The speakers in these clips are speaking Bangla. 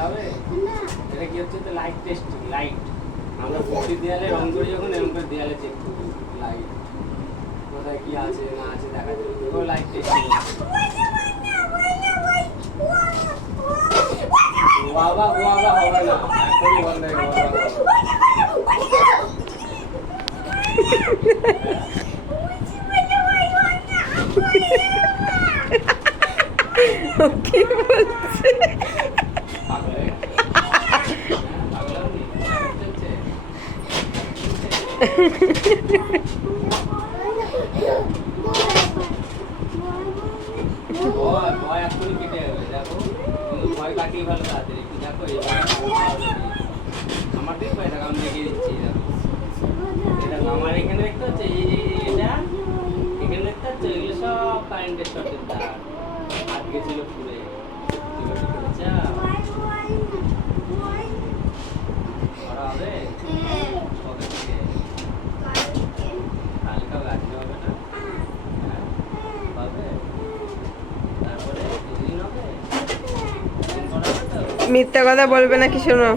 হবে এটা কি হচ্ছে তো লাইট টেস্টিং লাইট আমরা প্রতি দেয়ালে রং করি যখন এরকম করে দেয়ালে চেক করি লাইট কোথায় কি আছে না আছে দেখা যায় ও লাইট টেস্টিং বাবা বাবা হবে না এখনই বন্ধ হয়ে গেল কি বলছে ভয় এখনই কেটে যাবে দেখো ভয় কাটিয়ে ভালো তাড়াতাড়ি দেখো আমার দেখো এটা আমি দেখিয়ে দিচ্ছি দেখো এটা আমার এখানে দেখতে হচ্ছে এটা এখানে দেখতে হচ্ছে এগুলো সব কারেন্টের শর্টের তার আজকে ছিল পুরে করা হবে কবে থেকে কালকে গাছতে হবে না হবে তারপরে দুদিন হবে দুদিন করা হবে তো মিথ্যা কথা বলবে নাকি শোনো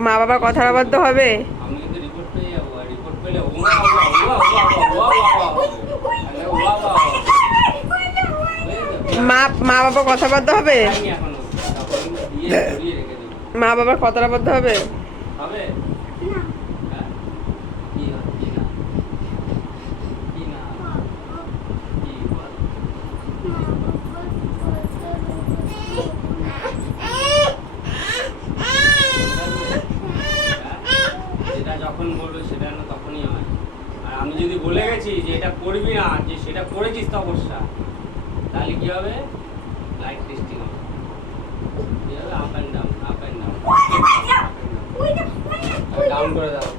মা বাবার কথার আবদ্ধ হবে আমি কিন্তু রিপোর্ট পেয়ে যাবো রিপোর্ট পেলে মা বাবা কথাবদ্ধ হবে এখনো দিয়ে রেখে দেবো মা বাবার কথার আবদ্ধ হবে হবে হ্যাঁ কি না কি না কি বল যেটা যখন বলবে সেটা না তখনই হয় আর আমি যদি বলে গেছি যে এটা করবি না যে সেটা করেছিস তপস্যা তাহলে কি হবে লাইট টেস্টিং হবে কি হবে আপ অ্যান্ড ডাউন ডাউন করে দাও